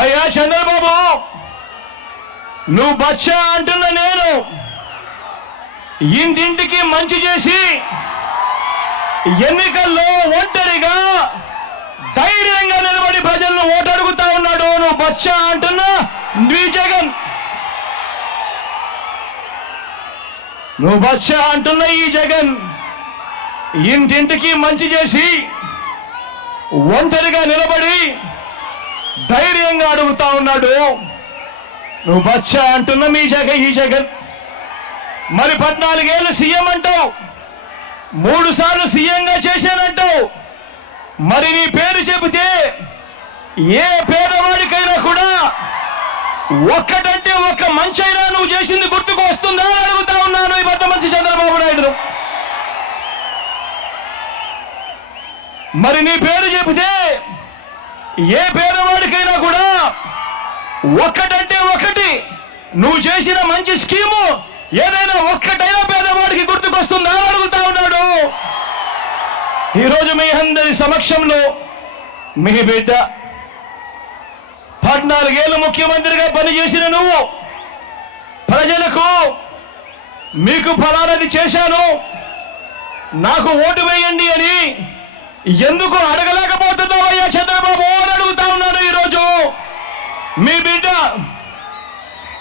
అయ్యా చంద్రబాబు, నువ్వు బచ్చా అంటున్న నేను ఇంటింటికి మంచి చేసి ఎన్నికల్లో ఒంటరిగా ధైర్యంగా నిలబడి ప్రజలను ఓటు అడుగుతా ఉన్నాడు. నువ్వు బచ్చా అంటున్నా నీ జగన్, నువ్వు బచ్చా అంటున్న ఈ జగన్ ఇంటింటికి మంచి చేసి ఒంటరిగా నిలబడి ధైర్యంగా అడుగుతా ఉన్నాడు. నువ్వు బచ్చా అంటున్న మీ జగన్, ఈ జగన్ మరి 14 ఏళ్ళు సీఎం అంటావు, 3 సార్లు సీఎంగా చేశానంటావు. మరి నీ పేరు చెబితే ఏ పేదవాడికైనా కూడా ఒక్కటంటే ఒక్క మంచైనా నువ్వు చేసింది గుర్తుకు వస్తుందా అని అడుగుతా ఉన్నాను ఈ పెద్ద మంచి చంద్రబాబు నాయుడు. మరి నీ పేరు చెబితే ఏ పేదవాడికైనా కూడా ఒక్కటంటే ఒక్కటి నువ్వు చేసిన మంచి స్కీము ఏదైనా ఒక్కటైనా పేదవాడికి గుర్తుకొస్తుందా అని అడుగుతా ఉన్నాడు. ఈరోజు మీ అందరి సమక్షంలో మీ బిడ్డ 14 ఏళ్ళు ముఖ్యమంత్రిగా పనిచేసిన నువ్వు ప్రజలకు మీకు ఫలానది చేశాను, నాకు ఓటు వేయండి అని ఎందుకు అడగలేకపోతున్నావయ్యా చంద్రబాబు అని అడుగుతా ఉన్నాడు ఈరోజు మీ బిడ్డ.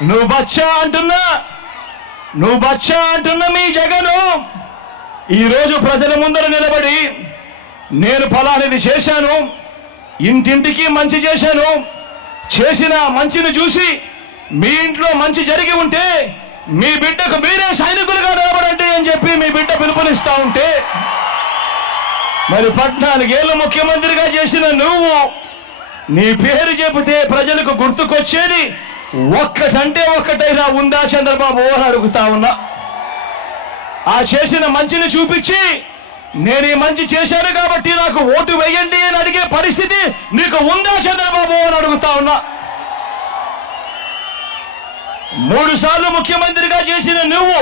నువ్వు బచ్చా అంటున్నా మీ జగను ఈరోజు ప్రజల ముందర నిలబడి నేను ఫలానిది చేశాను, ఇంటింటికి మంచి చేశాను, చేసిన మంచిని చూసి మీ ఇంట్లో మంచి జరిగి ఉంటే మీ బిడ్డకు మీరే సైనికులుగా నిలబడండి అని చెప్పి మీ బిడ్డ పిలుపునిస్తా ఉంటే, మరి 14 ఏళ్ళు ముఖ్యమంత్రిగా చేసిన నువ్వు నీ పేరు చెబితే ప్రజలకు గుర్తుకొచ్చేది ఒక్కటంటే ఒక్కటైనా ఉందా చంద్రబాబు అని అడుగుతా ఉన్నా. ఆ చేసిన మంచిని చూపించి నేను ఈ మంచి చేశాను కాబట్టి నాకు ఓటు వేయండి అని అడిగే పరిస్థితి నీకు ఉందా చంద్రబాబు అని అడుగుతా ఉన్నా. 3 సార్లు ముఖ్యమంత్రిగా చేసిన నువ్వు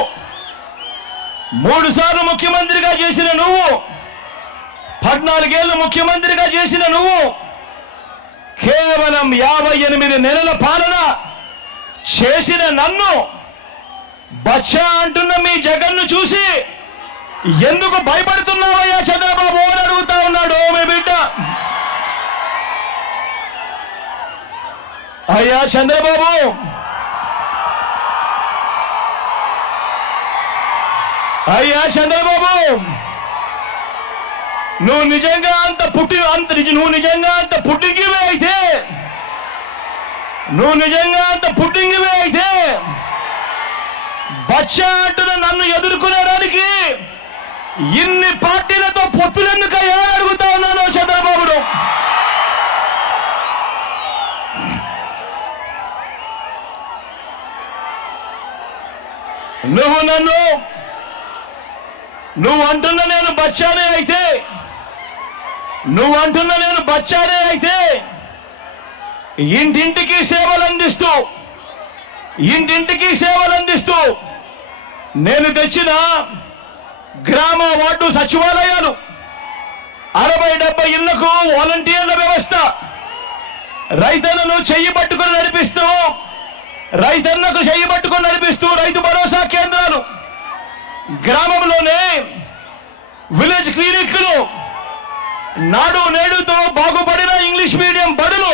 14 ఏళ్ళు ముఖ్యమంత్రిగా చేసిన నువ్వు కేవలం 58 నెలల పాలన చేసిన నన్ను బచ్చా అంటున్న మీ జగన్ను చూసి ఎందుకు భయపడుతున్నావయ్యా చంద్రబాబు అని అడుగుతా ఉన్నాడు మీ బిడ్డ. అయ్యా చంద్రబాబు, నువ్వు నిజంగా అంత పుట్టింగివే అయితే బచ్చా అంటున్న నన్ను ఎదుర్కొనేడానికి ఇన్ని పార్టీలతో పొత్తులెందుకయ్యా అడుగుతా ఉన్నాను చంద్రబాబుడు. నువ్వు అంటున్న నేను బచ్చానే అయితే ఇంటింటికి సేవలు అందిస్తూ నేను తెచ్చిన గ్రామ వార్డు సచివాలయాలు 60-70 ఇళ్లకు వాలంటీర్ల వ్యవస్థ, రైతన్నకు చెయ్యి పట్టుకుని నడిపిస్తూ రైతు భరోసా కేంద్రాలు, గ్రామంలోనే విలేజ్ క్లినిక్లు, నాడు నేడుతో బాగుపడిన ఇంగ్లీష్ మీడియం బడులు,